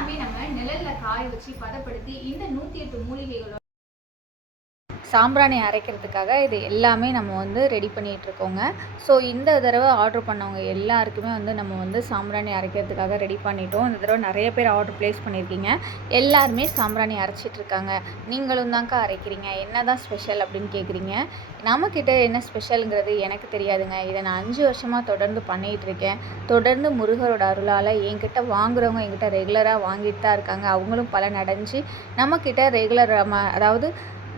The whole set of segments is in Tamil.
எல்லாமே நம்ம நிழல்ல காய வச்சு பதப்படுத்தி இந்த நூத்தி எட்டு மூலிகைகளோட சாம்பிராணி அரைக்கிறதுக்காக இது எல்லாமே நம்ம வந்து ரெடி பண்ணிகிட்ருக்கோங்க ஸோ இந்த தடவை ஆர்டர் பண்ணவங்க எல்லாருக்குமே வந்து நம்ம வந்து சாம்பிராணி அரைக்கிறதுக்காக ரெடி பண்ணிட்டோம். இந்த தடவை நிறைய பேர் ஆர்டர் ப்ளேஸ் பண்ணியிருக்கீங்க எல்லாருமே சாம்பிராணி அரைச்சிட்ருக்காங்க நீங்களும் தாங்க்கா அரைக்கிறீங்க. என்ன தான் ஸ்பெஷல் அப்படின்னு கேட்குறீங்க நம்மக்கிட்ட என்ன ஸ்பெஷலுங்கிறது எனக்கு தெரியாதுங்க. இதை நான் அஞ்சு வருஷமாக தொடர்ந்து பண்ணிகிட்ருக்கேன் தொடர்ந்து முருகரோட அருளால் என்கிட்ட வாங்குறவங்க என்கிட்ட ரெகுலராக வாங்கிட்டு தான் இருக்காங்க. அவங்களும் பலன் அடைஞ்சு நம்மக்கிட்ட ரெகுலர் அதாவது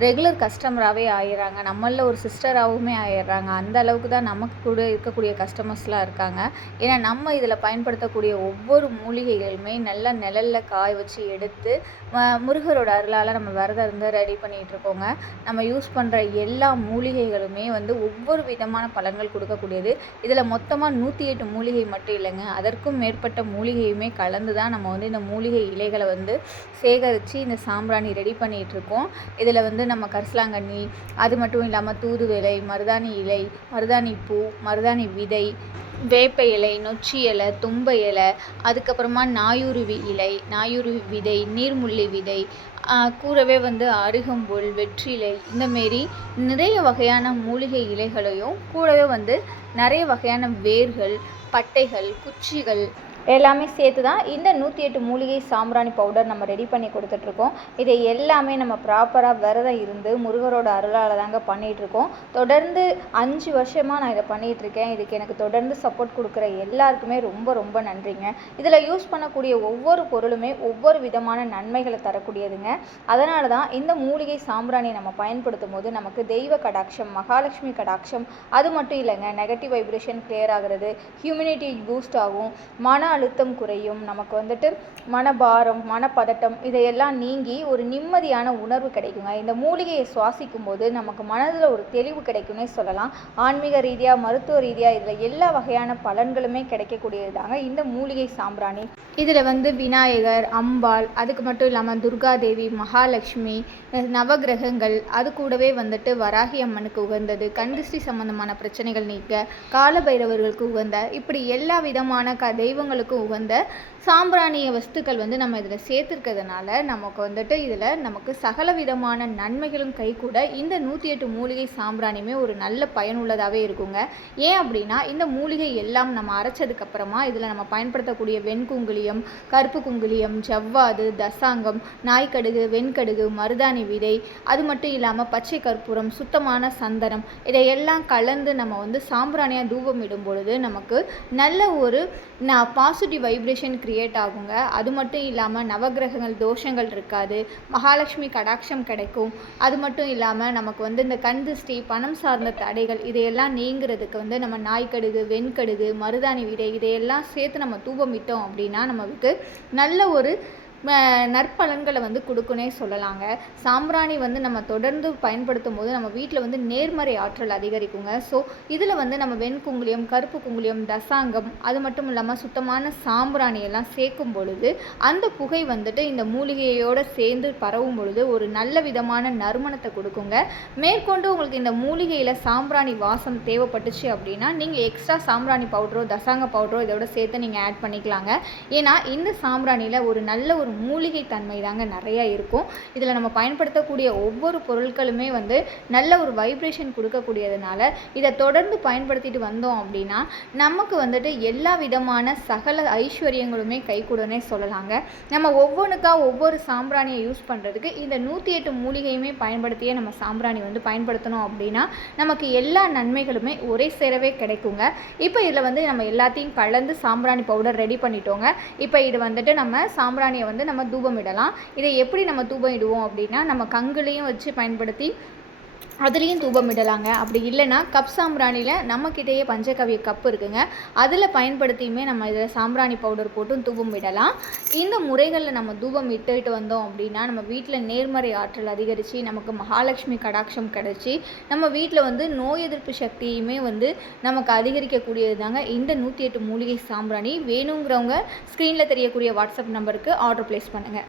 ரெகுலர் கஸ்டமராகவே ஆயிடுறாங்க. நம்மளில் ஒரு சிஸ்டராகவுமே ஆயிடுறாங்க. அந்த அளவுக்கு தான் நமக்கு கூட இருக்கக்கூடிய கஸ்டமர்ஸ்லாம் இருக்காங்க. ஏன்னா நம்ம இதில் பயன்படுத்தக்கூடிய ஒவ்வொரு மூலிகைகளுமே நல்ல நிழலில் காய வச்சு எடுத்து முருகரோட அருளால் நம்ம விரதம் இருந்து ரெடி பண்ணிகிட்ருக்கோங்க நம்ம யூஸ் பண்ணுற எல்லா மூலிகைகளுமே வந்து ஒவ்வொரு விதமான பலன்கள் கொடுக்கக்கூடியது. இதில் மொத்தமாக நூற்றி எட்டு மூலிகை மட்டும் இல்லைங்க. அதற்கும் மேற்பட்ட மூலிகையுமே கலந்து தான் நம்ம வந்து இந்த மூலிகை இலைகளை வந்து சேகரித்து இந்த சாம்பிராணி ரெடி பண்ணிகிட்ருக்கோம் இதில் வந்து நம்ம கரிசலாங்கண்ணி அது மட்டும் இல்லாமல் தூதுவளை மருதாணி இலை மருதாணி பூ மருதாணி விதை வேப்ப இலை நொச்சி இலை தும்ப இலை அதுக்கப்புறமா நாயுருவி இலை நாயுருவி விதை நீர்முள்ளி விதை கூடவே வந்து அருகம்புல் வெற்றிலை இந்தமாரி நிறைய வகையான மூலிகை இலைகளையும் கூடவே வந்து நிறைய வகையான வேர்கள் பட்டைகள் குச்சிகள் எல்லாமே சேர்த்து தான் இந்த நூற்றி எட்டு மூலிகை சாம்பிராணி பவுடர் நம்ம ரெடி பண்ணி கொடுத்துட்ருக்கோம். இதை எல்லாமே நம்ம ப்ராப்பராக விரதம் இருந்து முருகரோட அருளால் தாங்க பண்ணிகிட்ருக்கோம் தொடர்ந்து அஞ்சு வருஷமாக நான் இதை பண்ணிகிட்ருக்கேன் இதுக்கு எனக்கு தொடர்ந்து சப்போர்ட் கொடுக்குற எல்லாருக்குமே ரொம்ப ரொம்ப நன்றிங்க. இதில் யூஸ் பண்ணக்கூடிய ஒவ்வொரு பொருளுமே ஒவ்வொரு விதமான நன்மைகளை தரக்கூடியதுங்க. அதனால தான் இந்த மூலிகை சாம்பிராணியை நம்ம பயன்படுத்தும் போது நமக்கு தெய்வ கடாட்சம் மகாலட்சுமி கடாட்சம் அது மட்டும் இல்லைங்க நெகட்டிவ் வைப்ரேஷன் கிளியர் ஆகிறது ஹியூமினிட்டி பூஸ்ட் ஆகும் மன அழுத்தம் குறையும். நமக்கு வந்துட்டு மனபாரம் மனப்பதட்டம் இதையெல்லாம் நீங்கி ஒரு நிம்மதியான உணர்வு கிடைக்குங்க. இந்த மூலிகையை சுவாசிக்கும் போது நமக்கு மனதில் ஒரு தெளிவு கிடைக்கும்னே சொல்லலாம். ஆன்மீக ரீதியாக மருத்துவ ரீதியாக இதில் எல்லா வகையான பலன்களுமே கிடைக்கக்கூடியது தாங்க இந்த மூலிகை சாம்பிராணி. இதில் வந்து விநாயகர் அம்பாள் அதுக்கு மட்டும் இல்லாமல் துர்காதேவி மகாலட்சுமி நவகிரகங்கள் அது கூடவே வந்துட்டு வராகி அம்மனுக்கு உகந்தது கண்திஷ்டி சம்பந்தமான பிரச்சனைகள் நீக்க காலபைரவர்களுக்கு உகந்த இப்படி எல்லா விதமான க தெய்வங்களுக்கு பெருமாளுக்கு உகந்த சாம்பிராணிய வஸ்துக்கள் வந்து நம்ம இதில் சேர்த்துருக்கிறதுனால நமக்கு வந்துட்டு இதில் நமக்கு சகல விதமான நன்மைகளும் கைகூட இந்த நூற்றி எட்டு மூலிகை சாம்பிராணியுமே ஒரு நல்ல பயனுள்ளதாகவே இருக்குங்க. ஏன் அப்படின்னா இந்த மூலிகை எல்லாம் நம்ம அரைச்சதுக்கப்புறமா இதில் நம்ம பயன்படுத்தக்கூடிய வெண்குங்குளியம் கருப்பு குங்குலியம் ஜவ்வாது தசாங்கம் நாய்க்கடுகு வெண்கடுகு மருதாணி விதை அது மட்டும் இல்லாமல் பச்சை கற்பூரம் சுத்தமான சந்தனம் இதையெல்லாம் கலந்து நம்ம வந்து சாம்பிராணியாக தூபம் இடும் பொழுது நமக்கு நல்ல ஒரு நான் பாசிட்டிவ் வைப்ரேஷன் க்ரியேட் ஆகுங்க. அது மட்டும் இல்லாமல் நவகிரகங்கள் தோஷங்கள் இருக்காது. மகாலட்சுமி கடாட்சம் கிடைக்கும். அது மட்டும் இல்லாமல் நமக்கு வந்து இந்த கண் திருஷ்டி பணம் சார்ந்த தடைகள் இதையெல்லாம் நீங்கிறதுக்கு வந்து நம்ம நாய்க்கடுகு வெண்கடுகு மருதாணி விடை இதையெல்லாம் சேர்த்து நம்ம தூபம் விட்டோம் அப்படின்னா நமக்கு நல்ல ஒரு நற்பலன்களை வந்து கொடுக்குன்னே சொல்லலாங்க. சாம்பிராணி வந்து நம்ம தொடர்ந்து பயன்படுத்தும் போது நம்ம வீட்டில் வந்து நேர்மறை ஆற்றல் அதிகரிக்குங்க. ஸோ இதில் வந்து நம்ம வெண்குங்குளியம் கருப்பு குங்குளியம் தசாங்கம் அது மட்டும் இல்லாமல் சுத்தமான சாம்பிராணியெல்லாம் சேர்க்கும் பொழுது அந்த புகை வந்துட்டு இந்த மூலிகையோடு சேர்ந்து பரவும் பொழுது ஒரு நல்ல விதமான நறுமணத்தை கொடுக்குங்க. மேற்கொண்டு உங்களுக்கு இந்த மூலிகையில் சாம்பிராணி வாசம் தேவைப்பட்டுச்சு அப்படின்னா நீங்கள் எக்ஸ்ட்ரா சாம்பிராணி பவுடரோ தசாங்க பவுடரோ இதோட சேர்த்து நீங்கள் ஆட் பண்ணிக்கலாங்க. ஏன்னா இந்த சாம்பிராணியில் ஒரு நல்ல ஒரு மூலிகை தன்மை தாங்க நிறையா இருக்கும். இதில் நம்ம பயன்படுத்தக்கூடிய ஒவ்வொரு பொருட்களுமே வந்து நல்ல ஒரு வைப்ரேஷன் கொடுக்கக்கூடியதுனால இதை தொடர்ந்து பயன்படுத்திட்டு வந்தோம் அப்படின்னா நமக்கு வந்துட்டு எல்லா விதமான சகல ஐஸ்வர்யங்களுமே கைகூடனே சொல்லலாங்க. நம்ம ஒவ்வொன்றுக்கா ஒவ்வொரு சாம்பிராணியை யூஸ் பண்ணுறதுக்கு இந்த நூற்றி எட்டு மூலிகையுமே பயன்படுத்தியே நம்ம சாம்பிராணி வந்து பயன்படுத்தணும் அப்படின்னா நமக்கு எல்லா நன்மைகளுமே ஒரே சேரவே கிடைக்குங்க. இப்போ இதில் வந்து நம்ம எல்லாத்தையும் கலந்து சாம்பிராணி பவுடர் ரெடி பண்ணிட்டோங்க. இப்போ இது வந்துட்டு நம்ம சாம்பிராணியை வந்து வந்து நம்ம தூபம் இடலாம் இதை எப்படி நம்ம தூபம் இடுவோம் அப்படின்னா நம்ம கங்குலையும் வச்சு பயன்படுத்தி அதுலேயும் தூபம் இடலாங்க. அப்படி இல்லைன்னா கப் சாம்பிராணியில் நம்மக்கிட்டேயே பஞ்சகவிய கப் இருக்குங்க. அதில் பயன்படுத்தியுமே நம்ம இதில் சாம்பிராணி பவுடர் போட்டும் தூபம் விடலாம் இந்த முறைகளில் நம்ம தூபம் இட்டுட்டு வந்தோம் அப்படின்னா நம்ம வீட்டில் நேர்மறை ஆற்றல் அதிகரித்து நமக்கு மகாலட்சுமி கடாட்சம் கிடச்சி நம்ம வீட்டில் வந்து நோய் எதிர்ப்பு சக்தியுமே வந்து நமக்கு அதிகரிக்கக்கூடியது தாங்க இந்த நூற்றி எட்டு மூலிகை சாம்பிராணி வேணுங்கிறவங்க ஸ்க்ரீனில் தெரியக்கூடிய வாட்ஸ்அப் நம்பருக்கு ஆர்டர் ப்ளேஸ் பண்ணுங்கள்